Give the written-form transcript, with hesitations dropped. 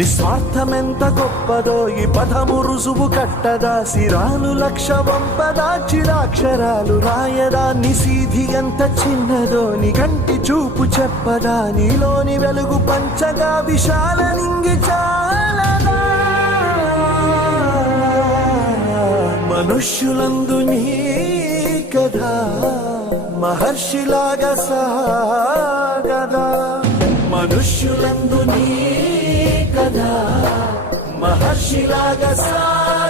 నిస్వార్థమెంత గొప్పదో ఈ పదము రుజువు కట్టదా, సిరాలు లక్ష వంపదా, చిరాక్షరాలు రాయదా, నిసీధి ఎంత చిన్నదో నీ కంటి చూపు చెప్పదా, నీలోని వెలుగు పంచగా విశాల నింగి చాలదా. మనుష్యులందు నీ కథ మహర్షిలాగా సాగదా, మనుష్యులందు నీ కథ మహర్షిలాగా సాగదా.